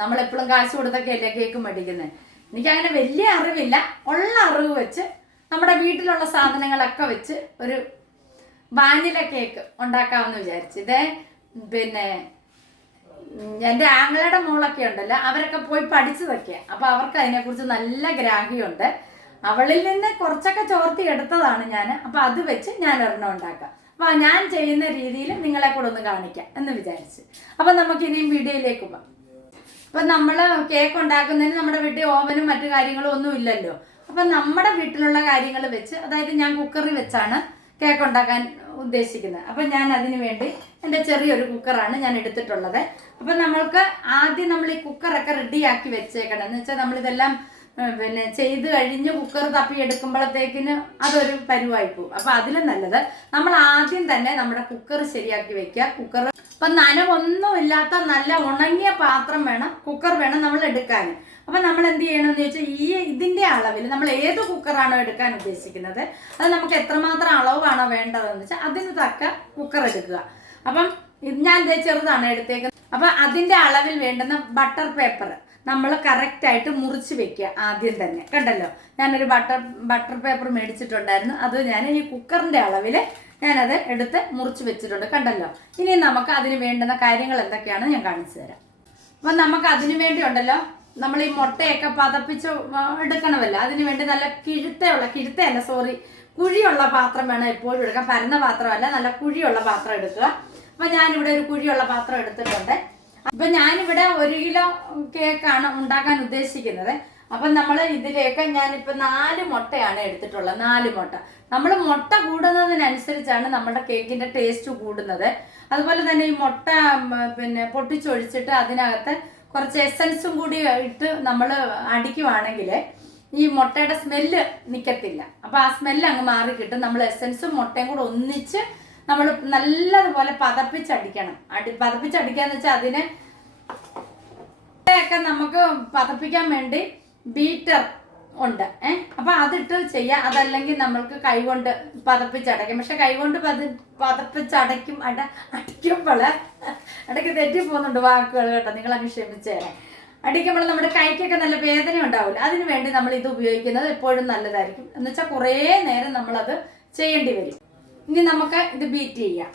നമ്മളെപ്പോഴും കാശ് കൊടുത്തൊക്കെ അല്ലേ കേക്ക് മേടിക്കുന്നത് എനിക്കങ്ങനെ വലിയ അറിവില്ല. ഉള്ള അറിവ് വെച്ച് നമ്മുടെ വീട്ടിലുള്ള സാധനങ്ങളൊക്കെ വെച്ച് ഒരു വാനില കേക്ക് ഉണ്ടാക്കാമെന്ന് വിചാരിച്ചു. ഇതേ പിന്നെ എന്റെ ആങ്ങളയുടെ മോളൊക്കെ ഉണ്ടല്ലോ അവരൊക്കെ പോയി പഠിച്ചതൊക്കെയാണ് അപ്പോൾ അവർക്ക് അതിനെക്കുറിച്ച് നല്ല ഗ്രാഹ്യമുണ്ട്. അവളിൽ നിന്ന് കുറച്ചൊക്കെ ചോർത്തി എടുത്തതാണ് ഞാൻ. അപ്പോൾ അത് വെച്ച് ഞാൻ ഒരെണ്ണം ഉണ്ടാക്കാം. അപ്പോൾ ഞാൻ ചെയ്യുന്ന രീതിയിൽ നിങ്ങളെ കൂടെ ഒന്ന് കാണിക്കാം എന്ന് വിചാരിച്ച്. അപ്പോൾ നമുക്ക് ഇനിയും വീഡിയോയിലേക്ക് പോകാം. അപ്പം നമ്മൾ കേക്ക് ഉണ്ടാക്കുന്നതിന് നമ്മുടെ വീട്ടിൽ ഓവനും മറ്റു കാര്യങ്ങളും ഒന്നും ഇല്ലല്ലോ. അപ്പം നമ്മുടെ വീട്ടിലുള്ള കാര്യങ്ങൾ വെച്ച് അതായത് ഞാൻ കുക്കറിൽ വെച്ചാണ് കേക്ക് ഉണ്ടാക്കാൻ ഉദ്ദേശിക്കുന്നത്. അപ്പം ഞാൻ അതിന് വേണ്ടി എന്റെ ചെറിയൊരു കുക്കറാണ് ഞാൻ എടുത്തിട്ടുള്ളത്. അപ്പം നമ്മൾക്ക് ആദ്യം നമ്മൾ ഈ കുക്കറൊക്കെ റെഡിയാക്കി വെച്ചേക്കണം. എന്ന് വെച്ചാൽ നമ്മളിതെല്ലാം പിന്നെ ചെയ്ത് കഴിഞ്ഞ് കുക്കർ തപ്പി എടുക്കുമ്പോഴത്തേക്കിന് അതൊരു പരുവായി പോകും. അപ്പം അതിലും നല്ലത് നമ്മൾ ആദ്യം തന്നെ നമ്മുടെ കുക്കർ ശരിയാക്കി വെക്കുക. കുക്കർ അപ്പം നനവൊന്നും ഇല്ലാത്ത നല്ല ഉണങ്ങിയ പാത്രം വേണം കുക്കർ വേണം നമ്മൾ എടുക്കാൻ. അപ്പം നമ്മൾ എന്ത് ചെയ്യണമെന്ന് ചോദിച്ചാൽ ഈ ഇതിന്റെ അളവിൽ നമ്മൾ ഏത് കുക്കറാണോ എടുക്കാൻ ഉദ്ദേശിക്കുന്നത് അത് നമുക്ക് എത്രമാത്രം അളവാണോ വേണ്ടതെന്ന് വെച്ചാൽ അതിന് തക്ക കുക്കർ എടുക്കുക. അപ്പം ഞാൻ ചെറുതാണ് എടുത്തേക്കുന്നത്. അപ്പം അതിന്റെ അളവിൽ വേണ്ടുന്ന ബട്ടർ പേപ്പർ നമ്മൾ കറക്റ്റായിട്ട് മുറിച്ച് വെക്കുക ആദ്യം തന്നെ. കണ്ടല്ലോ? ഞാനൊരു ബട്ടർ ബട്ടർ പേപ്പർ മേടിച്ചിട്ടുണ്ടായിരുന്നു. അത് ഞാൻ ഈ കുക്കറിന്റെ അളവിൽ ഞാനത് എടുത്ത് മുറിച്ച് വെച്ചിട്ടുണ്ട്. കണ്ടല്ലോ? ഇനി നമുക്ക് അതിന് വേണ്ടുന്ന കാര്യങ്ങൾ എന്തൊക്കെയാണ് ഞാൻ കാണിച്ചു തരാം. അപ്പം നമുക്ക് അതിനു വേണ്ടി ഉണ്ടല്ലോ? നമ്മൾ ഈ മുട്ടയൊക്കെ പതപ്പിച്ച് എടുക്കണമല്ലോ? അതിന് വേണ്ടി നല്ല കിഴുത്തയുള്ള കിഴുത്തയല്ല സോറി കുഴിയുള്ള പാത്രം വേണം എപ്പോഴും എടുക്കാം പരന്ന പാത്രമല്ല നല്ല കുഴിയുള്ള പാത്രം എടുക്കുക. അപ്പം ഞാനിവിടെ ഒരു കുഴിയുള്ള പാത്രം എടുത്തിട്ടുണ്ട്. അപ്പൊ ഞാനിവിടെ ഒരു കിലോ കേക്കാണ് ഉണ്ടാക്കാൻ ഉദ്ദേശിക്കുന്നത്. അപ്പം നമ്മൾ ഇതിലേക്ക് ഞാനിപ്പോൾ നാല് മുട്ടയാണ് എടുത്തിട്ടുള്ളത്. നാല് മുട്ട. നമ്മൾ മുട്ട കൂടുന്നതിനനുസരിച്ചാണ് നമ്മുടെ കേക്കിന്റെ ടേസ്റ്റ് കൂടുന്നത്. അതുപോലെ തന്നെ ഈ മുട്ട പിന്നെ പൊട്ടിച്ചൊഴിച്ചിട്ട് അതിനകത്ത് കുറച്ച് എസൻസും കൂടി ഇട്ട് നമ്മൾ അടിക്കുവാണെങ്കിൽ ഈ മുട്ടയുടെ സ്മെല്ല് നിൽക്കത്തില്ല അപ്പോൾ ആ സ്മെല്ല് അങ്ങ് മാറി കിട്ടും നമ്മൾ എസൻസും മുട്ടയും കൂടെ ഒന്നിച്ച് നമ്മൾ നല്ലതുപോലെ പതപ്പിച്ചടിക്കണം. അടി പതപ്പിച്ചടിക്കാന്ന് വെച്ചാൽ അതിന് ഒക്കെ നമുക്ക് പതപ്പിക്കാൻ വേണ്ടി ബീറ്റർ ഉണ്ട്. ഏഹ് അപ്പൊ അതിട്ട് ചെയ്യാം. അതല്ലെങ്കിൽ നമ്മൾക്ക് കൈകൊണ്ട് പതപ്പിച്ചടയ്ക്കും. പക്ഷെ കൈകൊണ്ട് പതി പതപ്പിച്ചടയ്ക്കും അട അടിക്കുമ്പോൾ ഇടയ്ക്ക് തെറ്റി പോകുന്നുണ്ട് വാക്കുകൾ കേട്ടോ. നിങ്ങൾ അങ്ങ് ക്ഷമിച്ചേരെ അടിക്കുമ്പോൾ നമ്മുടെ കൈക്കൊക്കെ നല്ല വേദന ഉണ്ടാവില്ല. അതിനു വേണ്ടി നമ്മൾ ഇത് ഉപയോഗിക്കുന്നത് എപ്പോഴും നല്ലതായിരിക്കും. എന്ന് വെച്ചാൽ കുറേ നേരം നമ്മളത് ചെയ്യേണ്ടി വരും. ഇനി നമുക്ക് ഇത് ബീറ്റ് ചെയ്യാം.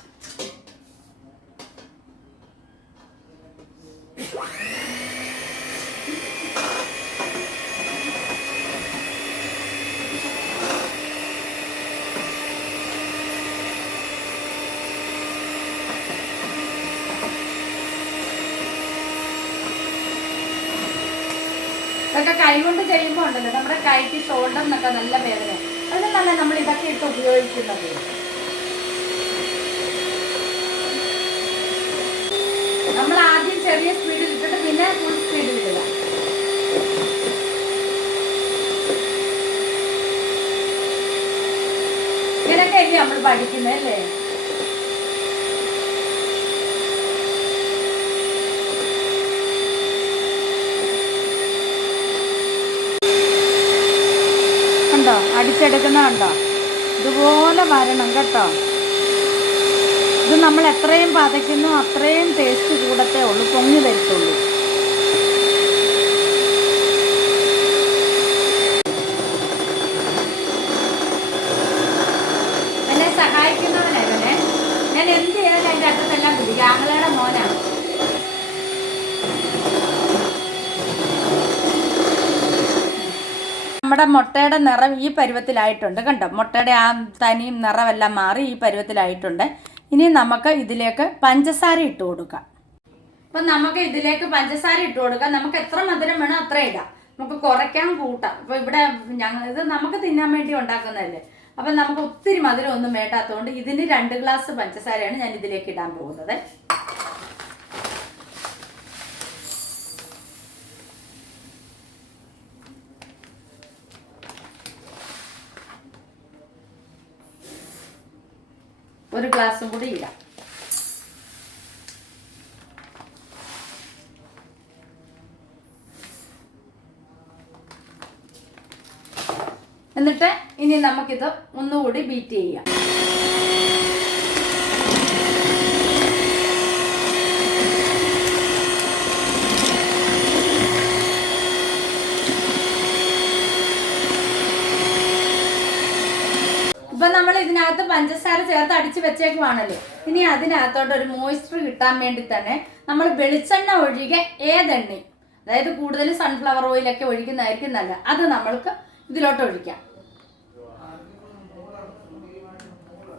ഇതൊക്കെ കൈകൊണ്ട് ചെയ്യുമ്പോൾ ഉണ്ടല്ലോ നമ്മുടെ കൈക്ക് ഷോൾഡറിനൊക്കെ നല്ല വേദന. അതിന് നമ്മൾ ഇതൊക്കെ ഇട്ട് ഉപയോഗിക്കുന്നത്. നമ്മൾ ആദ്യം ചെറിയ സ്പീഡിൽ ഇട്ടിട്ട് പിന്നെ ഫുൾ സ്പീഡിൽ ഇടുക. ഇങ്ങനെയൊക്കെയല്ലേ നമ്മൾ പഠിക്കുന്നത് അല്ലേ? കണ്ടോ? അടിച്ചെടുക്കുന്ന കണ്ടോ? ഇതുപോലെ വരണം കേട്ടോ. ഇത് നമ്മൾ എത്രയും പതയ്ക്കുന്നു അത്രയും ടേസ്റ്റ് കൂടത്തേ ഉള്ളൂ പൊങ്ങി വരത്തുള്ളൂ. എന്നെ സഹായിക്കുന്നവനവനെ ഞാൻ എന്ത് ചെയ്താലും അതിന്റെ അറ്റത്തെല്ലാം പിടിക്കും. ആങ്ങളയുടെ മോനാണ്. നമ്മുടെ മുട്ടയുടെ നിറം ഈ പരുവത്തിലായിട്ടുണ്ട്. കണ്ടോ? മുട്ടയുടെ ആ തനിയും നിറമെല്ലാം മാറി ഈ പരുവത്തിലായിട്ടുണ്ട്. ഇനി നമുക്ക് ഇതിലേക്ക് പഞ്ചസാര ഇട്ട് കൊടുക്കാം. അപ്പം നമുക്ക് ഇതിലേക്ക് പഞ്ചസാര ഇട്ട് കൊടുക്കാം. നമുക്ക് എത്ര മധുരം വേണോ അത്ര ഇടാം. നമുക്ക് കുറയ്ക്കാൻ കൂട്ടാം. അപ്പോൾ ഇവിടെ ഞങ്ങൾ ഇത് നമുക്ക് തിന്നാൻ വേണ്ടി ഉണ്ടാക്കുന്നതല്ലേ? അപ്പം നമുക്ക് ഒത്തിരി മധുരം ഒന്നും വേണ്ടാത്തതുകൊണ്ട് ഇതിന് രണ്ട് ഗ്ലാസ് പഞ്ചസാരയാണ് ഞാൻ ഇതിലേക്ക് ഇടാൻ പോകുന്നത്. ഒരു ഗ്ലാസും കൂടി ഇടാം എന്നിട്ട് ഇനി നമുക്കിത് ഒന്നുകൂടി ബീറ്റ് ചെയ്യാം. പഞ്ചസാര ചേർത്ത് അടിച്ച് വെച്ചേക്കുവാണല്ലോ. ഇനി അതിനകത്തോട്ട് ഒരു മോയ്സ്ചർ കിട്ടാൻ വേണ്ടി തന്നെ നമ്മൾ വെളിച്ചെണ്ണ ഒഴികെ ഏതെണ്ണയും അതായത് കൂടുതൽ സൺഫ്ലവർ ഓയിലൊക്കെ ഒഴിക്കുന്നതായിരിക്കും നല്ല അത് നമ്മൾക്ക് ഇതിലോട്ട് ഒഴിക്കാം.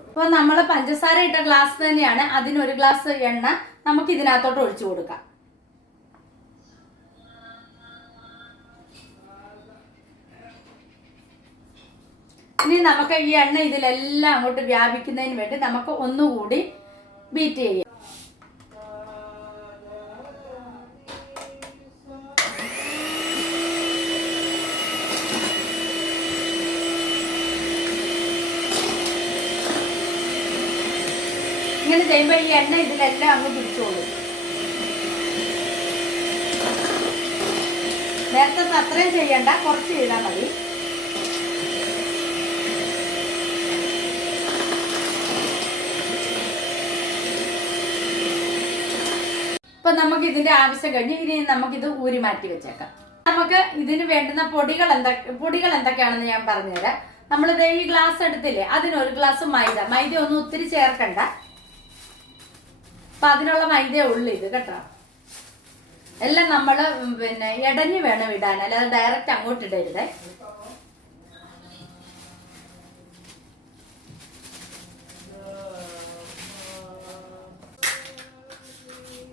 അപ്പോൾ നമ്മൾ പഞ്ചസാര ഇട്ട ഗ്ലാസ് തന്നെയാണ് അതിനൊരു ഗ്ലാസ് എണ്ണ നമുക്ക് ഇതിനകത്തോട്ട് ഒഴിച്ചു കൊടുക്കാം. ഇനി നമുക്ക് ഈ എണ്ണ ഇതിലെല്ലാം അങ്ങോട്ട് വ്യാപിക്കുന്നതിന് വേണ്ടി നമുക്ക് ഒന്നുകൂടി ബീറ്റ് ചെയ്യാം. ഇങ്ങനെ ചെയ്യുമ്പോൾ ഈ എണ്ണ ഇതിലെല്ലാം അങ്ങ് പിടിച്ചോളും. നേരത്തെ അത്രയും ചെയ്യണ്ട കുറച്ച് ചെയ്താൽ മതി. ഇപ്പൊ നമുക്ക് ഇതിന്റെ ആവശ്യം കഴിഞ്ഞ് ഇനി നമുക്കിത് ഊരി മാറ്റി വെച്ചേക്കാം. നമുക്ക് ഇതിന് വേണ്ടുന്ന പൊടികൾ എന്താ പൊടികൾ എന്തൊക്കെയാണെന്ന് ഞാൻ പറഞ്ഞുതരാം. നമ്മളിത് ഈ ഗ്ലാസ് എടുത്തില്ലേ അതിന് ഒരു ഗ്ലാസ് മൈദ. മൈദ ഒന്നും ഒത്തിരി ചേർക്കണ്ട. അപ്പൊ അതിനുള്ള മൈദ ഉള്ളു ഇത് കേട്ടോ. എല്ലാം നമ്മൾ പിന്നെ ഇടഞ്ഞു വേണം ഇടാൻ. അല്ലാതെ ഡയറക്റ്റ് അങ്ങോട്ട് ഇടരുതേ.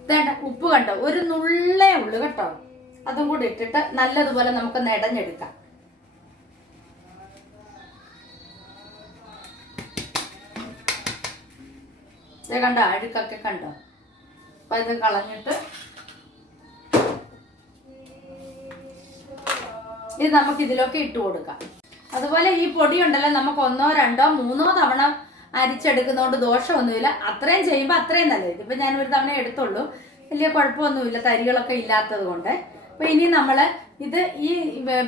വേണ്ട ഉപ്പ് കണ്ടോ? ഒരു നുള്ളേ ഉള്ളു കേട്ടോ. അതും കൂടി ഇട്ടിട്ട് നല്ലതുപോലെ നമുക്ക് നെടഞ്ഞെടുക്കാം. കണ്ടോ? അഴുക്കൊക്കെ കണ്ടോ? അപ്പൊ ഇത് കളഞ്ഞിട്ട് ഇത് നമുക്ക് ഇതിലൊക്കെ ഇട്ട് കൊടുക്കാം. അതുപോലെ ഈ പൊടി ഉണ്ടല്ലോ നമുക്ക് ഒന്നോ രണ്ടോ മൂന്നോ തവണ അരിച്ചെടുക്കുന്നതുകൊണ്ട് ദോഷമൊന്നുമില്ല. അത്രയും ചെയ്യുമ്പോൾ അത്രയും നല്ലത്. ഇതിപ്പോൾ ഞാൻ ഒരു തവണ എടുത്തുള്ളൂ. വലിയ കുഴപ്പമൊന്നുമില്ല. തരികളൊക്കെ ഇല്ലാത്തത് കൊണ്ട്. അപ്പോൾ ഇനി നമ്മൾ ഇത് ഈ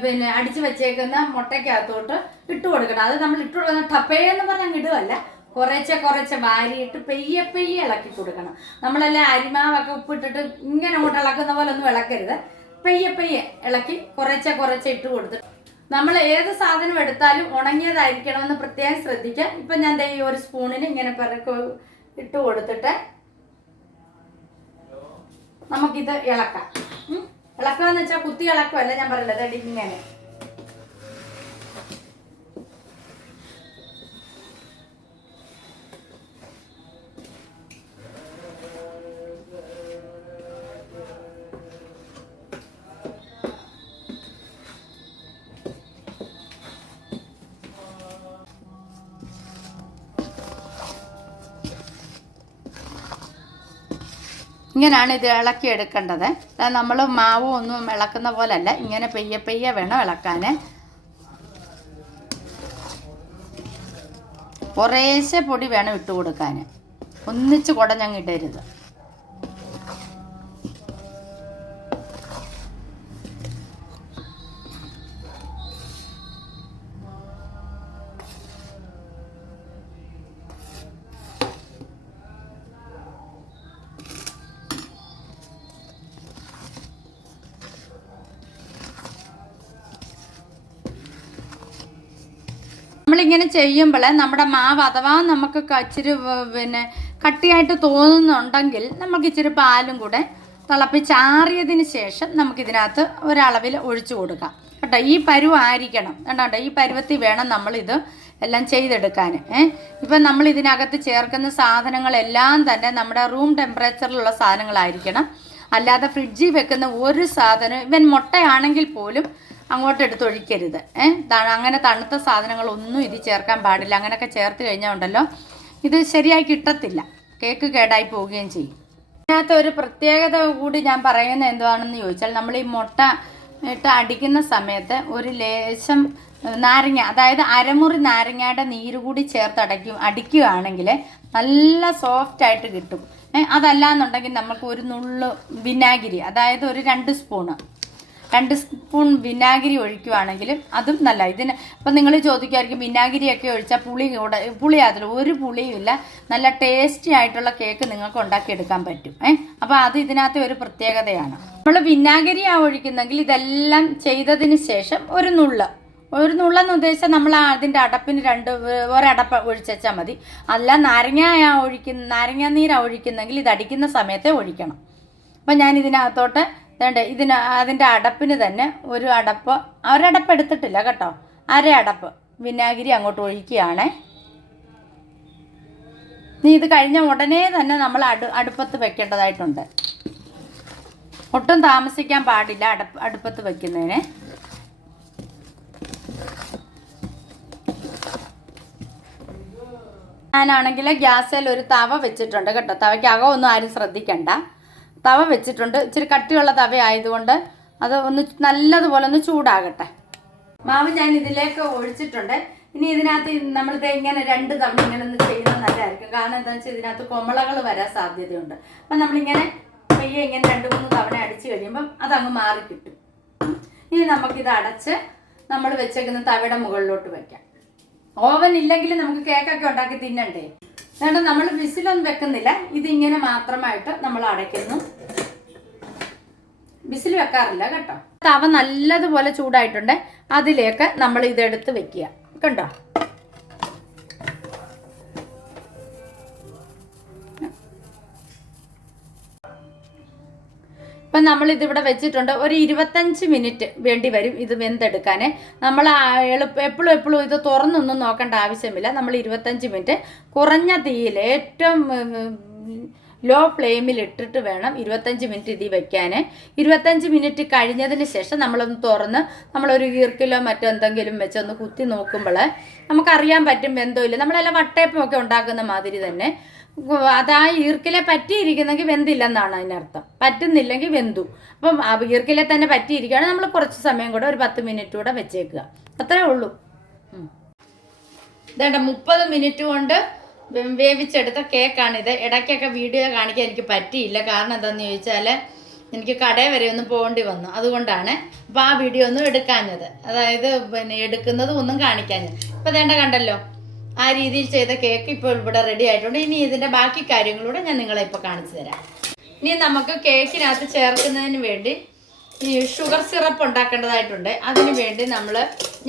പിന്നെ അടിച്ചു വെച്ചേക്കുന്ന മുട്ടയ്ക്കകത്തോട്ട് ഇട്ട് കൊടുക്കണം. അത് നമ്മൾ ഇട്ട് കൊടുക്കുന്ന ടപ്പേന്ന് പറഞ്ഞാൽ ഇടുവല്ല. കുറേശ്ശെ കുറേശ്ശെ വാരിയിട്ട് പെയ്യെ പെയ്യെ ഇളക്കി കൊടുക്കണം. നമ്മളെല്ലാം അരിമാവൊക്കെ ഉപ്പിട്ടിട്ട് ഇങ്ങനെ അങ്ങോട്ട് ഇളക്കുന്ന പോലെ ഒന്നും ഇളക്കരുത്. പെയ്യെ പെയ്യെ ഇളക്കി കുറേശ്ശെ കുറേശ്ശെ ഇട്ട് കൊടുത്തിട്ട് നമ്മൾ ഏത് സാധനം എടുത്താലും ഉണങ്ങിയതായിരിക്കണമെന്ന് പ്രത്യേകം ശ്രദ്ധിക്കുക ഇപ്പം ഞാൻ ഈ ഒരു സ്പൂണിന് ഇങ്ങനെ പിറക്ക് ഇട്ട് കൊടുത്തിട്ട് നമുക്കിത് ഇളക്കാം. ഇളക്കാന്ന് വെച്ചാൽ കുത്തി ഇളക്കുമല്ല ഞാൻ പറയുന്നത് ഇങ്ങനെ. ഇങ്ങനെയാണ് ഇത് ഇളക്കി എടുക്കേണ്ടത്. നമ്മൾ മാവ് ഒന്നും ഇളക്കുന്ന പോലല്ല ഇങ്ങനെ പെയ്യ പെയ്യ വേണം ഇളക്കാൻ കുറേശ്ശെ പൊടി വേണം ഇട്ട് കൊടുക്കാൻ ഒന്നിച്ച് കുടഞ്ഞങ്ങ് ഇടരുത്. നമ്മളിങ്ങനെ ചെയ്യുമ്പോൾ നമ്മുടെ മാവ് അഥവാ നമുക്ക് ഇച്ചിരി പിന്നെ കട്ടിയായിട്ട് തോന്നുന്നുണ്ടെങ്കിൽ നമുക്ക് ഇച്ചിരി പാലും കൂടെ തിളപ്പിച്ചാറിയതിന് ശേഷം നമുക്കിതിനകത്ത് ഒരളവിൽ ഒഴിച്ചു കൊടുക്കാം. കേട്ടോ ഈ പരുവായിരിക്കണം കണ്ടോ ഈ പരുവത്തിൽ വേണം നമ്മളിത് എല്ലാം ചെയ്തെടുക്കാൻ ഏഹ് ഇപ്പം നമ്മൾ ഇതിനകത്ത് ചേർക്കുന്ന സാധനങ്ങളെല്ലാം തന്നെ നമ്മുടെ റൂം ടെമ്പറേച്ചറിലുള്ള സാധനങ്ങളായിരിക്കണം. അല്ലാതെ ഫ്രിഡ്ജിൽ വെക്കുന്ന ഒരു സാധനം ഇവൻ മുട്ടയാണെങ്കിൽ പോലും അങ്ങോട്ട് എടുത്ത് ഒഴിക്കരുത് ഏഹ് അങ്ങനെ തണുത്ത സാധനങ്ങളൊന്നും ഇത് ചേർക്കാൻ പാടില്ല. അങ്ങനെയൊക്കെ ചേർത്ത് കഴിഞ്ഞാൽ ഉണ്ടല്ലോ ഇത് ശരിയായി കിട്ടത്തില്ല. കേക്ക് കേടായി പോവുകയും ചെയ്യും. ഇതിനകത്ത് ഒരു പ്രത്യേകത കൂടി ഞാൻ പറയുന്നത് എന്താണെന്ന് ചോദിച്ചാൽ നമ്മൾ ഈ മുട്ട ഇട്ട് അടിക്കുന്ന സമയത്ത് ഒരു ലേശം നാരങ്ങ അതായത് അരമുറി നാരങ്ങയുടെ നീര് കൂടി ചേർത്ത് അടയ്ക്കും അടിക്കുകയാണെങ്കിൽ നല്ല സോഫ്റ്റ് ആയിട്ട് കിട്ടും. ഏഹ്, അതല്ലാന്നുണ്ടെങ്കിൽ നമുക്ക് ഒരു നുള്ളു വിനാഗിരി അതായത് ഒരു രണ്ട് സ്പൂണ് രണ്ട് സ്പൂൺ വിനാഗിരി ഒഴിക്കുവാണെങ്കിൽ അതും നല്ല ഇതിന് ഇപ്പം നിങ്ങൾ ചോദിക്കുമായിരിക്കും വിനാഗിരിയൊക്കെ ഒഴിച്ചാൽ പുളി കൂടെ പുളി അതിൽ ഒരു പുളിയും ഇല്ല നല്ല ടേസ്റ്റി ആയിട്ടുള്ള കേക്ക് നിങ്ങൾക്ക് ഉണ്ടാക്കിയെടുക്കാൻ പറ്റും. ഏ? അപ്പോൾ അത് ഇതിനകത്തെ ഒരു പ്രത്യേകതയാണ്. നമ്മൾ വിനാഗിരിയാണ് ഒഴിക്കുന്നെങ്കിൽ ഇതെല്ലാം ചെയ്തതിന് ശേഷം ഒരു നുള്ള്. ഒരു നുള്ളെന്ന് ഉദ്ദേശിച്ചാൽ നമ്മൾ അതിന്റെ അടപ്പിന് രണ്ട് ഒരടപ്പ് ഒഴിച്ചാൽ മതി. അല്ല നാരങ്ങ ഒഴിക്കുന്ന നാരങ്ങ നീരാണ് ഒഴിക്കുന്നെങ്കിൽ ഇത് അടിക്കുന്ന സമയത്തെ ഒഴിക്കണം. അപ്പം ഞാൻ ഇതിനകത്തോട്ട് വേണ്ട ഇതിന് അതിന്റെ അടപ്പിന് തന്നെ ഒരു അടപ്പ് ഒരടപ്പ് എടുത്തിട്ടില്ല കേട്ടോ. അര അടപ്പ് വിനാഗിരി അങ്ങോട്ട് ഒഴിക്കുകയാണ്. നീ ഇത് കഴിഞ്ഞ ഉടനെ തന്നെ നമ്മൾ അടു അടുപ്പത്ത് വെക്കേണ്ടതായിട്ടുണ്ട്. ഒട്ടും താമസിക്കാൻ പാടില്ല അടപ്പ് അടുപ്പത്ത് വയ്ക്കുന്നതിന് ഞാനാണെങ്കിൽ ഗ്യാസിൽ ഒരു തവ വെച്ചിട്ടുണ്ട് കേട്ടോ. തവയ്ക്ക് ഒന്നും ആരും ശ്രദ്ധിക്കണ്ട. തവ വെച്ചിട്ടുണ്ട്. ഇച്ചിരി കട്ടിയുള്ള തവ ആയതുകൊണ്ട് അത് ഒന്ന് നല്ലതുപോലെ ഒന്ന് ചൂടാകട്ടെ. മാവ് ഞാൻ ഇതിലേക്ക് ഒഴിച്ചിട്ടുണ്ട്. ഇനി ഇതിനകത്ത് നമ്മളിത് ഇങ്ങനെ രണ്ട് തവണ ഇങ്ങനെ ഒന്ന് ചെയ്യുന്നത് നല്ലതായിരിക്കും. കാരണം എന്താണെന്ന് വെച്ചാൽ ഇതിനകത്ത് കൊമളകൾ വരാൻ സാധ്യതയുണ്ട്. അപ്പം നമ്മളിങ്ങനെ പയ്യെ ഇങ്ങനെ രണ്ട് മൂന്ന് തവണ അടിച്ചു കഴിയുമ്പം അതങ്ങ് മാറി കിട്ടും. ഇനി നമുക്കിത് അടച്ച് നമ്മൾ വെച്ചേക്കുന്ന തവയുടെ മുകളിലോട്ട് വയ്ക്കാം ഓവൻ ഇല്ലെങ്കിൽ നമുക്ക് കേക്കൊക്കെ ഉണ്ടാക്കി തിന്നണ്ടേ? വേണ്ട നമ്മൾ വിസിലൊന്നും വെക്കുന്നില്ല. ഇതിങ്ങനെ മാത്രമായിട്ട് നമ്മൾ അടയ്ക്കുന്നു. വിസിൽ വെക്കാറില്ല കേട്ടോ. തവ നല്ലതുപോലെ ചൂടായിട്ടുണ്ട്. അതിലേക്ക് നമ്മൾ ഇതെടുത്ത് വെക്കുക. കണ്ടോ? ഇപ്പം നമ്മൾ ഇതിവിടെ വെച്ചിട്ടുണ്ട്. ഒരു ഇരുപത്തഞ്ച് മിനിറ്റ് വേണ്ടി വരും ഇത് വെന്തെടുക്കാൻ നമ്മൾ എപ്പോഴും എപ്പോഴും ഇത് തുറന്നൊന്നും നോക്കേണ്ട ആവശ്യമില്ല. നമ്മൾ ഇരുപത്തഞ്ച് മിനിറ്റ് കുറഞ്ഞ തീയിൽ ഏറ്റവും ലോ ഫ്ലെയിമിൽ ഇട്ടിട്ട് വേണം ഇരുപത്തഞ്ച് മിനിറ്റ് ഇതി വയ്ക്കാൻ ഇരുപത്തഞ്ച് മിനിറ്റ് കഴിഞ്ഞതിന് ശേഷം നമ്മളൊന്ന് തുറന്ന് നമ്മളൊരു ഈർക്കിലോ മറ്റോ എന്തെങ്കിലും വെച്ച് ഒന്ന് കുത്തി നോക്കുമ്പോൾ നമുക്കറിയാൻ പറ്റും എന്തോ ഇല്ല. നമ്മളെല്ലാം വട്ടയപ്പമൊക്കെ ഉണ്ടാക്കുന്ന മാതിരി തന്നെ. അതാ ഈർക്കിലെ പറ്റിയിരിക്കുന്നെങ്കിൽ വെന്തില്ലെന്നാണ് അതിനർത്ഥം. പറ്റുന്നില്ലെങ്കിൽ വെന്തു. അപ്പം ഈർക്കില തന്നെ പറ്റിയിരിക്കുകയാണെങ്കിൽ നമ്മൾ കുറച്ച് സമയം കൂടെ ഒരു പത്ത് മിനിറ്റ് കൂടെ വെച്ചേക്കുക. അത്രേ ഉള്ളൂ. ഇതേണ്ട മുപ്പത് മിനിറ്റ് കൊണ്ട് വേവിച്ചെടുത്ത കേക്കാണിത്. ഇടയ്ക്കൊക്കെ വീഡിയോ കാണിക്കാൻ എനിക്ക് പറ്റിയില്ല. കാരണം എന്താണെന്ന് ചോദിച്ചാൽ എനിക്ക് കടയിൽ വരെ ഒന്ന് പോകേണ്ടി വന്നു. അതുകൊണ്ടാണ് അപ്പോൾ ആ വീഡിയോ ഒന്നും എടുക്കാഞ്ഞത്. അതായത് പിന്നെ എടുക്കുന്നതും ഒന്നും കാണിക്കാഞ്ഞത്. ഇപ്പം വേണ്ട കണ്ടല്ലോ. ആ രീതിയിൽ ചെയ്ത കേക്ക് ഇപ്പോൾ ഇവിടെ റെഡി ആയിട്ടുണ്ട്. ഇനി ഇതിന്റെ ബാക്കി കാര്യങ്ങളൂടെ ഞാൻ നിങ്ങളെ ഇപ്പോൾ കാണിച്ചു തരാം. ഇനി നമുക്ക് കേക്കിനകത്ത് ചേർക്കുന്നതിന് വേണ്ടി ഈ ഷുഗർ സിറപ്പ് ഉണ്ടാക്കേണ്ടതായിട്ടുണ്ട്. അതിന് വേണ്ടി നമ്മൾ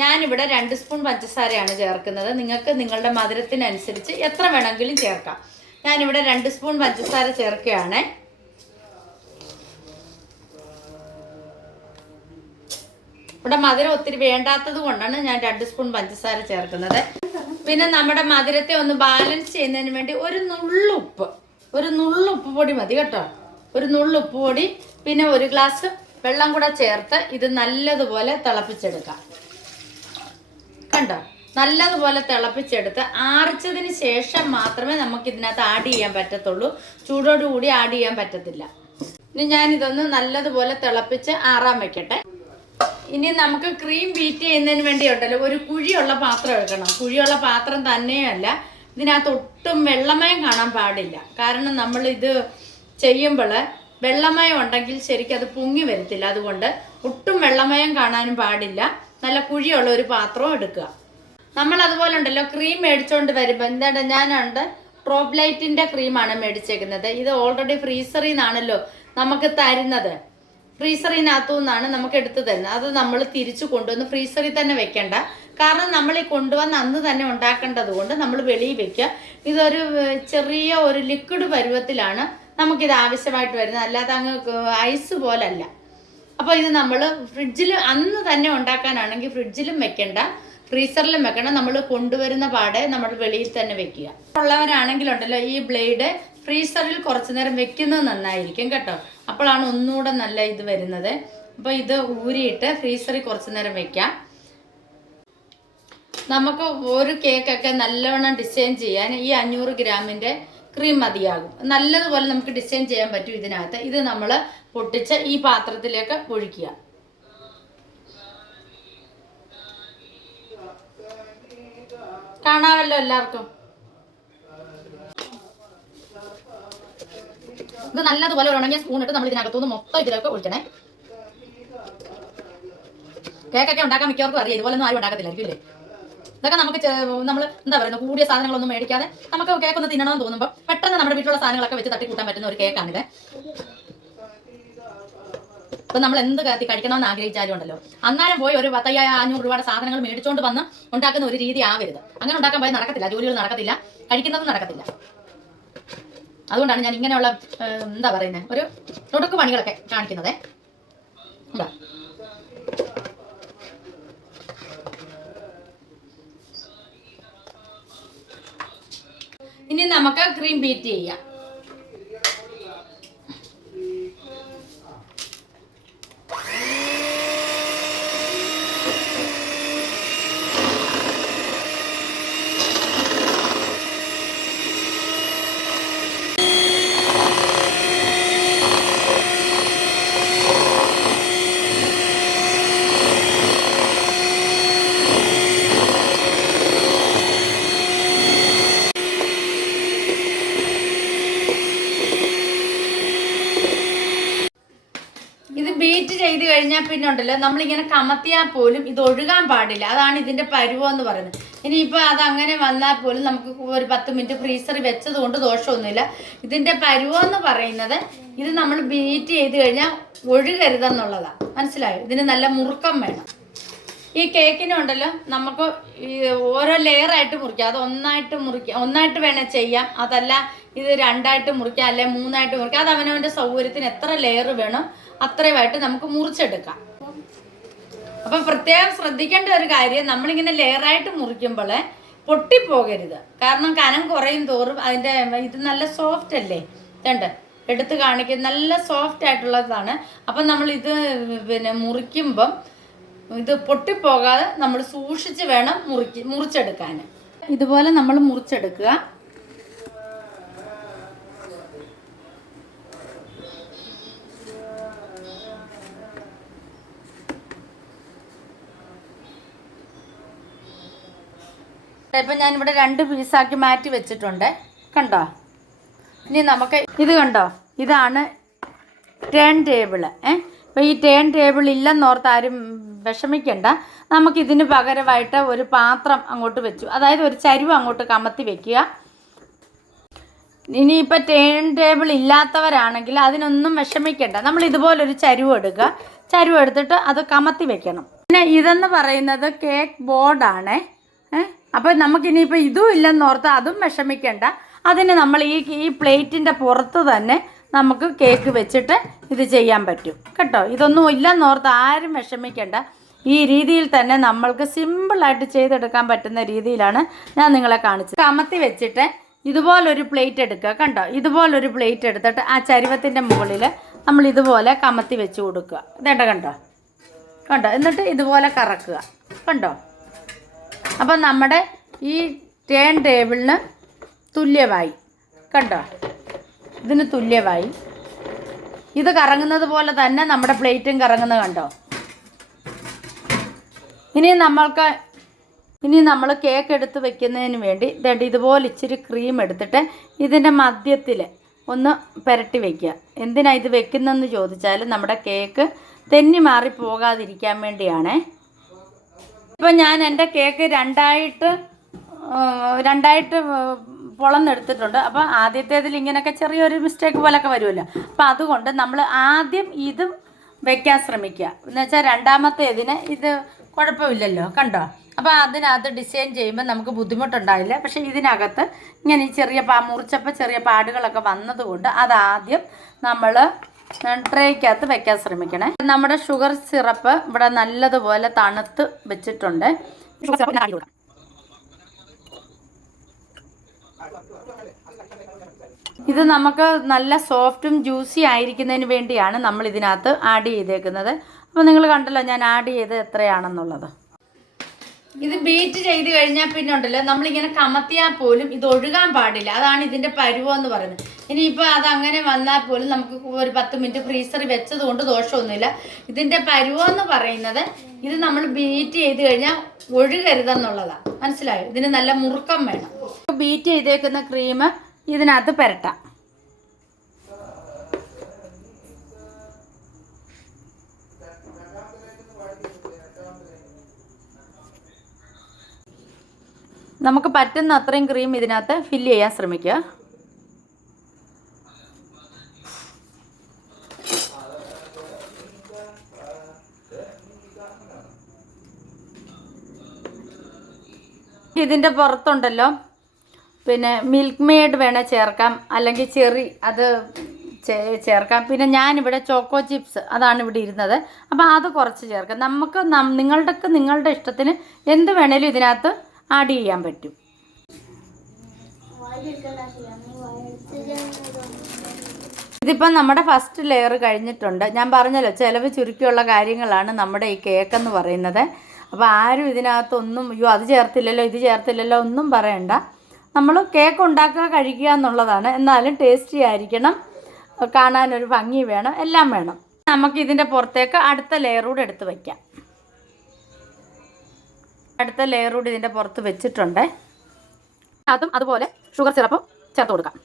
ഞാനിവിടെ രണ്ട് സ്പൂൺ പഞ്ചസാരയാണ് ചേർക്കുന്നത്. നിങ്ങൾക്ക് നിങ്ങളുടെ മധുരത്തിനനുസരിച്ച് എത്ര വേണമെങ്കിലും ചേർക്കാം. ഞാനിവിടെ രണ്ട് സ്പൂൺ പഞ്ചസാര ചേർക്കുകയാണ്. ഇവിടെ മധുരം ഒത്തിരി വേണ്ടാത്തത് കൊണ്ടാണ് ഞാൻ രണ്ട് സ്പൂൺ പഞ്ചസാര ചേർക്കുന്നത്. പിന്നെ നമ്മുടെ മധുരത്തെ ഒന്ന് ബാലൻസ് ചെയ്യുന്നതിന് വേണ്ടി ഒരു നുള്ളുപ്പ് ഒരു നുള്ളുപ്പ് പൊടി മതി കേട്ടോ. ഒരു നുള്ളുപ്പ് പൊടി പിന്നെ ഒരു ഗ്ലാസ് വെള്ളം കൂടെ ചേർത്ത് ഇത് നല്ലതുപോലെ തിളപ്പിച്ചെടുക്കാം. കണ്ടോ? നല്ലതുപോലെ തിളപ്പിച്ചെടുത്ത് ആറിച്ചതിന് ശേഷം മാത്രമേ നമുക്ക് ഇതിനകത്ത് ആഡ് ചെയ്യാൻ പറ്റത്തുള്ളൂ. ചൂടോടുകൂടി ആഡ് ചെയ്യാൻ പറ്റത്തില്ല. ഇനി ഞാനിതൊന്ന് നല്ലതുപോലെ തിളപ്പിച്ച് ആറാൻ വെക്കട്ടെ. ഇനി നമുക്ക് ക്രീം ബീറ്റ് ചെയ്യുന്നതിന് വേണ്ടി ഉണ്ടല്ലോ ഒരു കുഴിയുള്ള പാത്രം എടുക്കണം. കുഴിയുള്ള പാത്രം തന്നെയല്ല ഇതിനകത്ത് ഒട്ടും വെള്ളമയം കാണാൻ പാടില്ല. കാരണം നമ്മൾ ഇത് ചെയ്യുമ്പോൾ വെള്ളമയം ഉണ്ടെങ്കിൽ ശരിക്കും അത് പൊങ്ങി വരത്തില്ല. അതുകൊണ്ട് ഒട്ടും വെള്ളമയം കാണാനും പാടില്ല. നല്ല കുഴിയുള്ള ഒരു പാത്രവും എടുക്കുക. നമ്മൾ അതുപോലെ ഉണ്ടല്ലോ ക്രീം മേടിച്ചുകൊണ്ട് വരുമ്പോൾ എന്താണ് ഞാനുണ്ട്? ട്രോപ്ലൈറ്റിന്റെ ക്രീമാണ് മേടിച്ചേക്കുന്നത്. ഇത് ഓൾറെഡി ഫ്രീസറിൽ നിന്നാണല്ലോ നമുക്ക് തരുന്നത്. ഫ്രീസറിനകത്തു നിന്നാണ് നമുക്ക് എടുത്തു തരുന്നത് അത് നമ്മൾ തിരിച്ചു കൊണ്ടുവന്ന് ഫ്രീസറിൽ തന്നെ വെക്കണ്ട. കാരണം നമ്മൾ ഈ കൊണ്ടുവന്ന് അന്ന് തന്നെ ഉണ്ടാക്കേണ്ടത് കൊണ്ട് നമ്മൾ വെളിയിൽ വെക്കുക. ഇതൊരു ചെറിയ ഒരു ലിക്വിഡ് പരുവത്തിലാണ് നമുക്കിത് ആവശ്യമായിട്ട് വരുന്നത്. അല്ലാതെ അങ്ങ് ഐസ് പോലല്ല. അപ്പോൾ ഇത് നമ്മൾ ഫ്രിഡ്ജിൽ അന്ന് തന്നെ ഉണ്ടാക്കാനാണെങ്കിൽ ഫ്രിഡ്ജിലും വെക്കേണ്ട. ഫ്രീസറിലും വെക്കണം നമ്മൾ കൊണ്ടുവരുന്ന പാടെ നമ്മൾ വെളിയിൽ തന്നെ വെക്കുക. ഉള്ളവരാണെങ്കിലുണ്ടല്ലോ ഈ ബ്ലേഡ് ഫ്രീസറിൽ കുറച്ചു നേരം വെക്കുന്നത് നന്നായിരിക്കും കേട്ടോ. അപ്പോഴാണ് ഒന്നുകൂടെ നല്ല ഇത് വരുന്നത്. അപ്പോൾ ഇത് ഊരിയിട്ട് ഫ്രീസറിൽ കുറച്ച് നേരം വെക്കാം. നമുക്ക് ഒരു കേക്കൊക്കെ നല്ലവണ്ണം ഡിസൈൻ ചെയ്യാൻ ഈ അഞ്ഞൂറ് ഗ്രാമിന്റെ ക്രീം മതിയാകും. നല്ലതുപോലെ നമുക്ക് ഡിസൈൻ ചെയ്യാൻ പറ്റും ഇതിനകത്ത്. ഇത് നമ്മൾ പൊട്ടിച്ച് ഈ പാത്രത്തിലേക്ക് ഒഴിക്കുക. കാണാമല്ലോ എല്ലാവർക്കും. ഇത് നല്ലതുപോലെ ഉണങ്ങിയ സ്പൂൺ ഇട്ട് നമ്മൾ ഇതിനകത്തുനിന്ന് മൊത്തം ഇതിലൊക്കെ ഒഴിക്കണേ. കേക്കൊക്കെ ഉണ്ടാക്കാൻ മിക്കവർക്കും അറിയാം. ഇതുപോലെ ഒന്നും ആരും ഉണ്ടാക്കത്തില്ലായിരിക്കും ഇല്ലേ? ഇതൊക്കെ നമുക്ക് നമ്മൾ എന്താ പറയുന്നത്? കൂടിയ സാധനങ്ങളൊന്നും മേടിക്കാതെ നമുക്ക് കേക്ക് ഒന്ന് തിന്നണമെന്ന് തോന്നുമ്പോൾ പെട്ടെന്ന് നമ്മുടെ വീട്ടിലുള്ള സാധനങ്ങളൊക്കെ വെച്ച് തട്ടി കൂട്ടാൻ പറ്റുന്ന ഒരു കേക്കാണിത്. ഇപ്പൊ നമ്മൾ എന്ത് കത്തി കഴിക്കണമെന്ന് ആഗ്രഹിച്ചാലും ഉണ്ടല്ലോ അന്നാലും പോയി ഒരു പത്തയ്യായിരം അഞ്ഞൂറ് രൂപയുടെ സാധനങ്ങൾ മേടിച്ചുകൊണ്ട് വന്ന് ഉണ്ടാക്കുന്ന ഒരു രീതി ആവരുത്. അങ്ങനെ ഉണ്ടാക്കാൻ പോയി നടക്കത്തില്ല. ജോലികൾ നടക്കത്തില്ല. കഴിക്കുന്നതും നടക്കത്തില്ല. അതുകൊണ്ടാണ് ഞാൻ ഇങ്ങനെയുള്ള എന്താ പറയുന്നത് ഒരു തുടക്ക പണികളൊക്കെ കാണിക്കുന്നത് ഇനി നമുക്ക് ക്രീം ബീറ്റ് ചെയ്യാം ഇത് ബീറ്റ് ചെയ്ത് കഴിഞ്ഞാൽ പിന്നെ ഉണ്ടല്ലോ നമ്മളിങ്ങനെ കമത്തിയാൽ പോലും ഇത് ഒഴുകാൻ പാടില്ല. അതാണ് ഇതിന്റെ പരുവം എന്ന് പറയുന്നത്. ഇനിയിപ്പോൾ അത് അങ്ങനെ വന്നാൽ പോലും നമുക്ക് ഒരു പത്ത് മിനിറ്റ് ഫ്രീസറിൽ വെച്ചത് കൊണ്ട് ദോഷമൊന്നുമില്ല. ഇതിന്റെ പരുവം എന്ന് പറയുന്നത് ഇത് നമ്മൾ ബീറ്റ് ചെയ്ത് കഴിഞ്ഞാൽ ഒഴുകരുതെന്നുള്ളതാണ് മനസ്സിലായോ? ഇതിന് നല്ല മുറുക്കം വേണം. ഈ കേക്കിനുണ്ടല്ലോ നമുക്ക് ഓരോ ലെയറായിട്ട് മുറിക്കാം. അത് ഒന്നായിട്ട് മുറിക്കാം ഒന്നായിട്ട് വേണേൽ ചെയ്യാം. അതല്ല ഇത് രണ്ടായിട്ട് മുറിക്കാം അല്ലെ മൂന്നായിട്ട് മുറിക്കാം. അത് അവനവന്റെ സൗകര്യത്തിന് എത്ര ലെയർ വേണം അത്രയുമായിട്ട് നമുക്ക് മുറിച്ചെടുക്കാം. അപ്പം പ്രത്യേകം ശ്രദ്ധിക്കേണ്ട ഒരു കാര്യം നമ്മളിങ്ങനെ ലെയറായിട്ട് മുറിക്കുമ്പോൾ പൊട്ടിപ്പോകരുത്. കാരണം കനം കുറയും തോറും അതിന്റെ ഇത് നല്ല സോഫ്റ്റ് അല്ലേ? രണ്ട് എടുത്ത് കാണിക്കുന്ന നല്ല സോഫ്റ്റ് ആയിട്ടുള്ളതാണ്. അപ്പം നമ്മൾ ഇത് പിന്നെ മുറിക്കുമ്പം ഇത് പൊട്ടിപ്പോകാതെ നമ്മൾ സൂക്ഷിച്ച് വേണം മുറിക്ക് മുറിച്ചെടുക്കാൻ. ഇതുപോലെ നമ്മൾ മുറിച്ചെടുക്കുക. ഇപ്പം ഞാനിവിടെ രണ്ട് പീസാക്കി മാറ്റി വെച്ചിട്ടുണ്ട്. കണ്ടോ? ഇനി നമുക്ക് ഇത് കണ്ടോ? ഇതാണ് ടേൺ ടേബിൾ ഏ? അപ്പോൾ ഈ ടേൺ ടേബിൾ ഇല്ലെന്നോർത്ത് ആരും വിഷമിക്കണ്ട. നമുക്കിതിന് പകരമായിട്ട് ഒരു പാത്രം അങ്ങോട്ട് വെച്ചു. അതായത് ഒരു ചരിവ് അങ്ങോട്ട് കമത്തി വെക്കുക. ഇനിയിപ്പോൾ ടേൺ ടേബിൾ ഇല്ലാത്തവരാണെങ്കിൽ അതിനൊന്നും വിഷമിക്കണ്ട. നമ്മൾ ഇതുപോലൊരു ചരിവ് എടുക്കുക. ചരിവ് എടുത്തിട്ട് അത് കമത്തി വെക്കണം. പിന്നെ ഇതെന്ന് പറയുന്നത് കേക്ക് ബോർഡാണേ അപ്പോൾ നമുക്കിനിയിപ്പോൾ ഇതും ഇല്ലെന്നോർത്ത് അതും വിഷമിക്കണ്ട. അതിന് നമ്മൾ ഈ ഈ പ്ലേറ്റിന്റെ പുറത്ത് തന്നെ നമുക്ക് കേക്ക് വെച്ചിട്ട് ഇത് ചെയ്യാൻ പറ്റും. കേട്ടോ? ഇതൊന്നും ഇല്ലെന്ന് ഓർത്ത് ആരും വിഷമിക്കേണ്ട. ഈ രീതിയിൽ തന്നെ നമ്മൾക്ക് സിമ്പിളായിട്ട് ചെയ്തെടുക്കാൻ പറ്റുന്ന രീതിയിലാണ് ഞാൻ നിങ്ങളെ കാണിച്ചത്. കമത്തി വെച്ചിട്ട് ഇതുപോലൊരു പ്ലേറ്റ് എടുക്കുക. കണ്ടോ? ഇതുപോലൊരു പ്ലേറ്റ് എടുത്തിട്ട് ആ ചരുവത്തിന്റെ മുകളിൽ നമ്മൾ ഇതുപോലെ കമത്തി വെച്ച് കൊടുക്കുക. ഇതേണ്ട കണ്ടോ? കണ്ടോ? എന്നിട്ട് ഇതുപോലെ കറക്കുക. കണ്ടോ? അപ്പം നമ്മുടെ ഈ ടേൺ ടേബിളിന് തുല്യമായി. കണ്ടോ? ഇതിന് തുല്യമായി. ഇത് കറങ്ങുന്നത് പോലെ തന്നെ നമ്മുടെ പ്ലേറ്റും കറങ്ങുന്നത് കണ്ടോ? ഇനി നമ്മൾക്ക് ഇനി നമ്മൾ കേക്ക് എടുത്ത് വെക്കുന്നതിന് വേണ്ടി ദണ്ട് ഇതുപോലെ ഇച്ചിരി ക്രീം എടുത്തിട്ട് ഇതിന്റെ മധ്യത്തിൽ ഒന്ന് പുരട്ടി വെക്കുക. എന്തിനാണ് ഇത് വെക്കുന്നതെന്ന് ചോദിച്ചാൽ നമ്മുടെ കേക്ക് തെന്നി മാറി പോകാതിരിക്കാൻ വേണ്ടിയാണേ. ഇപ്പം ഞാൻ എന്റെ കേക്ക് രണ്ടായിട്ട് രണ്ടായിട്ട് പൊളന്നെടുത്തിട്ടുണ്ട് അപ്പം ആദ്യത്തേതിൽ ഇങ്ങനെയൊക്കെ ചെറിയൊരു മിസ്റ്റേക്ക് പോലെയൊക്കെ വരുമല്ലോ. അപ്പം അതുകൊണ്ട് നമ്മൾ ആദ്യം ഇത് വെക്കാൻ ശ്രമിക്കുക. എന്ന് വെച്ചാൽ രണ്ടാമത്തേതിന് ഇത് കുഴപ്പമില്ലല്ലോ കണ്ടോ? അപ്പോൾ അതിനകത്ത് ഡിസൈൻ ചെയ്യുമ്പോൾ നമുക്ക് ബുദ്ധിമുട്ടുണ്ടാവില്ല. പക്ഷേ ഇതിനകത്ത് ഇങ്ങനെ ചെറിയ പാ മുറിച്ചപ്പോൾ ചെറിയ പാടുകളൊക്കെ വന്നതുകൊണ്ട് അതാദ്യം നമ്മൾ ട്രേക്കകത്ത് വെക്കാൻ ശ്രമിക്കണേ. നമ്മുടെ ഷുഗർ സിറപ്പ് ഇവിടെ നല്ലതുപോലെ തണുത്ത് വെച്ചിട്ടുണ്ട് ഷുഗർ സിറപ്പ് ഞാൻ ആഡ് ചെയ്ത് കൊടുക്കാം. ഇത് നമുക്ക് നല്ല സോഫ്റ്റും ജ്യൂസി ആയിരിക്കുന്നതിന് വേണ്ടിയാണ് നമ്മൾ ഇതിനകത്ത് ആഡ് ചെയ്തേക്കുന്നത്. അപ്പോൾ നിങ്ങൾ കണ്ടല്ലോ ഞാൻ ആഡ് ചെയ്ത് എത്രയാണെന്നുള്ളത്. ഇത് ബീറ്റ് ചെയ്ത് കഴിഞ്ഞാൽ പിന്നെ ഉണ്ടല്ലോ നമ്മളിങ്ങനെ കമത്തിയാൽ പോലും ഇത് ഒഴുകാൻ പാടില്ല. അതാണ് ഇതിന്റെ പരുവം എന്ന് പറയുന്നത്. ഇനിയിപ്പോൾ അത് അങ്ങനെ വന്നാൽ പോലും നമുക്ക് ഒരു പത്ത് മിനിറ്റ് ഫ്രീസറിൽ വെച്ചത് കൊണ്ട് ദോഷമൊന്നുമില്ല. ഇതിന്റെ പരുവം എന്ന് പറയുന്നത് ഇത് നമ്മൾ ബീറ്റ് ചെയ്ത് കഴിഞ്ഞാൽ ഒഴുകരുതെന്നുള്ളതാണ് മനസ്സിലായോ? ഇതിന് നല്ല മുറുക്കം വേണം. ബീറ്റ് ചെയ്തേക്കുന്ന ക്രീം ഇതിനകത്ത് പുരട്ടാം. നമുക്ക് പറ്റുന്ന അത്രയും ക്രീം ഇതിനകത്ത് ഫില്ല് ചെയ്യാൻ ശ്രമിക്കുക. ഇതിന്റെ പുറത്തുണ്ടല്ലോ. പിന്നെ മിൽക്ക് മെയ്ഡ് വേണേൽ ചേർക്കാം. അല്ലെങ്കിൽ ചെറി അത് ചേർക്കാം. പിന്നെ ഞാനിവിടെ ചോക്കോ ചിപ്സ് അതാണ് ഇവിടെ ഇരുന്നത്. അപ്പോൾ അത് കുറച്ച് ചേർക്കാം. നമുക്ക് നിങ്ങളുടെ നിങ്ങളുടെ ഇഷ്ടത്തിന് എന്ത് വേണേലും ഇതിനകത്ത് ആഡ് ചെയ്യാൻ പറ്റും. ഇതിപ്പം നമ്മുടെ ഫസ്റ്റ് ലെയർ കഴിഞ്ഞിട്ടുണ്ട്. ഞാൻ പറഞ്ഞല്ലോ ചിലവ് ചുരുക്കിയുള്ള കാര്യങ്ങളാണ് നമ്മുടെ ഈ കേക്ക് എന്ന് പറയുന്നത്. അപ്പോൾ ആരും ഇതിനകത്തൊന്നും അയ്യോ അത് ചേർത്തില്ലല്ലോ ഇത് ചേർത്തില്ലല്ലോ ഒന്നും പറയണ്ട. നമ്മൾ കേക്ക് ഉണ്ടാക്കുക കഴിക്കുക എന്നുള്ളതാണ്. എന്നാലും ടേസ്റ്റി ആയിരിക്കണം. കാണാനൊരു ഭംഗി വേണം. എല്ലാം വേണം. നമുക്ക് ഇതിന്റെ പുറത്തേക്ക് അടുത്ത ലെയർ കൂടെ എടുത്ത് വയ്ക്കാം അടുത്ത ലെയർ കൂടി ഇതിന്റെ പുറത്ത് വെച്ചിട്ടുണ്ട്. അതും അതുപോലെ ഷുഗർ സിറപ്പും ചേർത്ത് കൊടുക്കാം.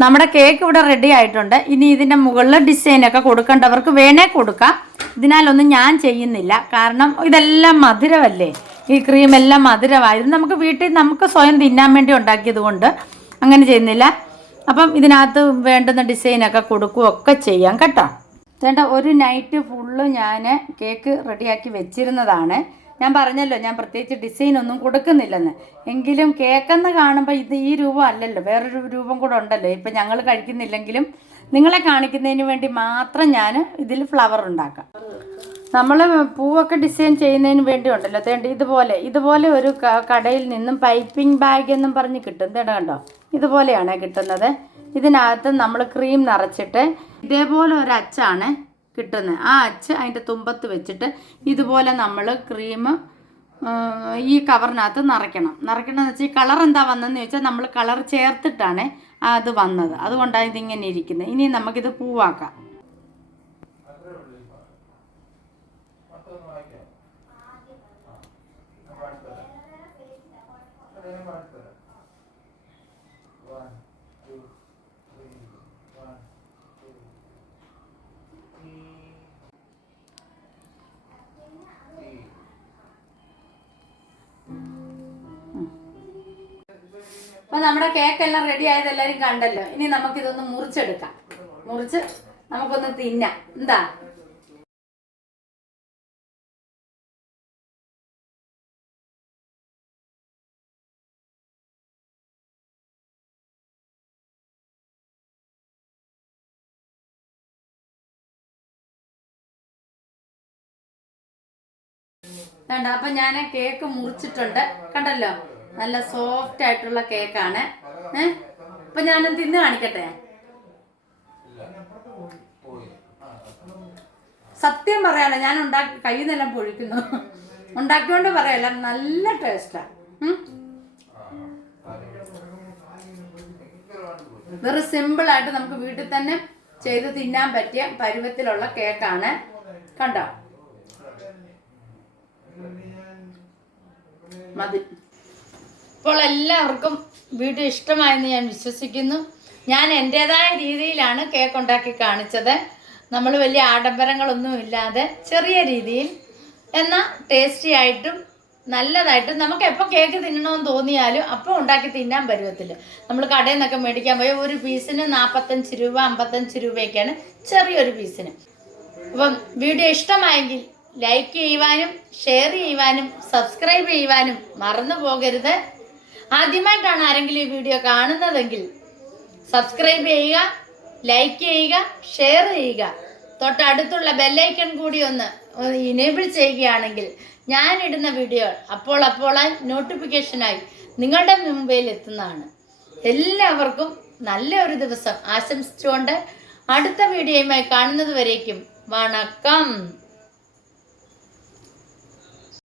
നമ്മുടെ കേക്ക് ഇവിടെ റെഡി ആയിട്ടുണ്ട്. ഇനി ഇതിന്റെ മുകളിൽ ഡിസൈനൊക്കെ കൊടുക്കേണ്ടവർക്ക് വേണേ കൊടുക്കാം. ഇതിനാലൊന്നും ഞാൻ ചെയ്യുന്നില്ല. കാരണം ഇതെല്ലാം മധുരമല്ലേ? ഈ ക്രീം എല്ലാം മധുരമായിരുന്നു നമുക്ക് വീട്ടിൽ നമുക്ക് സ്വയം തിന്നാൻ വേണ്ടി ഉണ്ടാക്കിയത് കൊണ്ട് അങ്ങനെ ചെയ്യുന്നില്ല. അപ്പം ഇതിനകത്ത് വേണ്ടുന്ന ഡിസൈനൊക്കെ കൊടുക്കുകയൊക്കെ ചെയ്യാം കേട്ടോ. ചേട്ട ഒരു നൈറ്റ് ഫുള്ള് ഞാൻ കേക്ക് റെഡിയാക്കി വെച്ചിരുന്നതാണ്. ഞാൻ പറഞ്ഞല്ലോ ഞാൻ പ്രത്യേകിച്ച് ഡിസൈൻ ഒന്നും കൊടുക്കുന്നില്ലെന്ന്. എങ്കിലും കേക്കെന്ന് കാണുമ്പോൾ ഇത് ഈ രൂപം അല്ലല്ലോ വേറൊരു രൂപം കൂടെ ഉണ്ടല്ലോ. ഇപ്പം ഞങ്ങൾ കഴിക്കുന്നില്ലെങ്കിലും നിങ്ങളെ കാണിക്കുന്നതിന് വേണ്ടി മാത്രം ഞാൻ ഇതിൽ ഫ്ലവർ ഉണ്ടാക്കാം. നമ്മൾ പൂവൊക്കെ ഡിസൈൻ ചെയ്യുന്നതിന് വേണ്ടി ഉണ്ടല്ലോ. തേണ്ട ഇതുപോലെ ഇതുപോലെ ഒരു കടയിൽ നിന്നും പൈപ്പിംഗ് ബാഗ് എന്നും പറഞ്ഞ് കിട്ടും. തേണ്ട കണ്ടോ? ഇതുപോലെയാണ് കിട്ടുന്നത്. ഇതിനകത്ത് നമ്മൾ ക്രീം നിറച്ചിട്ട് ഇതേപോലെ ഒരു അച്ചാണ് കിട്ടുന്നത് ആ അച്ച് അതിന്റെ തുമ്പത്ത് വെച്ചിട്ട് ഇതുപോലെ നമ്മൾ ക്രീം ഈ കവറിനകത്ത് നിറയ്ക്കണം. നിറയ്ക്കണമെന്ന് വെച്ചാൽ കളർ എന്താ വന്നതെന്ന് ചോദിച്ചാൽ നമ്മൾ കളർ ചേർത്തിട്ടാണ് അത് വന്നത്. അതുകൊണ്ടാണ് ഇതിങ്ങനെ ഇരിക്കുന്നത്. ഇനി നമുക്കിത് പൂവാക്കാം. അപ്പൊ നമ്മുടെ കേക്ക് എല്ലാം റെഡി ആയത് എല്ലാരും കണ്ടല്ലോ. ഇനി നമുക്ക് ഇതൊന്ന് മുറിച്ചെടുക്കാം. മുറിച്ച് നമുക്കൊന്ന് തിന്നാം. എന്താ? അപ്പൊ ഞാൻ കേക്ക് മുറിച്ചിട്ടുണ്ട്. കണ്ടല്ലോ? നല്ല സോഫ്റ്റ് ആയിട്ടുള്ള കേക്കാണ് ഏഹ് അപ്പൊ ഞാനൊന്ന് തിന്ന് കാണിക്കട്ടെ? സത്യം പറയാലോ ഞാൻ ഉണ്ടാക്കി കയ്യിൽ നിന്നെല്ലാം പൊഴിക്കുന്നു. ഉണ്ടാക്കിയോണ്ട് പറയല്ല നല്ല ടേസ്റ്റാ വെറും സിമ്പിൾ ആയിട്ട് നമുക്ക് വീട്ടിൽ തന്നെ ചെയ്ത് തിന്നാൻ പറ്റിയ പരുവത്തിലുള്ള കേക്കാണ് കണ്ടോ? മതി. ഇപ്പോൾ എല്ലാവർക്കും വീഡിയോ ഇഷ്ടമായെന്ന് ഞാൻ വിശ്വസിക്കുന്നു. ഞാൻ എന്റെതായ രീതിയിലാണ് കേക്ക് ഉണ്ടാക്കി കാണിച്ചത്. നമ്മൾ വലിയ ആഡംബരങ്ങളൊന്നും ഇല്ലാതെ ചെറിയ രീതിയിൽ. എന്നാൽ ടേസ്റ്റി ആയിട്ടും നല്ലതായിട്ടും നമുക്ക് എപ്പോൾ കേക്ക് തിന്നണമെന്ന് തോന്നിയാലും അപ്പോൾ ഉണ്ടാക്കി തിന്നാൻ പരുവത്തില്ല നമ്മൾ കടയിൽ നിന്നൊക്കെ മേടിക്കാൻ പോയി ഒരു പീസിന് നാൽപ്പത്തഞ്ച് രൂപ അമ്പത്തഞ്ച് രൂപയൊക്കെയാണ് ചെറിയൊരു പീസിന്. അപ്പം വീഡിയോ ഇഷ്ടമായെങ്കിൽ ലൈക്ക് ചെയ്യുവാനും ഷെയർ ചെയ്യുവാനും സബ്സ്ക്രൈബ് ചെയ്യുവാനും മറന്നു പോകരുത്. ആദ്യമായിട്ടാണ് ആരെങ്കിലും ഈ വീഡിയോ കാണുന്നതെങ്കിൽ സബ്സ്ക്രൈബ് ചെയ്യുക ലൈക്ക് ചെയ്യുക ഷെയർ ചെയ്യുക. തൊട്ടടുത്തുള്ള ബെല്ലൈക്കൺ കൂടി ഒന്ന് ഇനേബിൾ ചെയ്യുകയാണെങ്കിൽ ഞാൻ ഇടുന്ന വീഡിയോ അപ്പോൾ അപ്പോളായി നോട്ടിഫിക്കേഷനായി നിങ്ങളുടെ മുമ്പിൽ എത്തുന്നതാണ്. എല്ലാവർക്കും നല്ല ഒരു ദിവസം ആശംസിച്ചുകൊണ്ട് അടുത്ത വീഡിയോയുമായി കാണുന്നത് വരേക്കും. വണക്കം.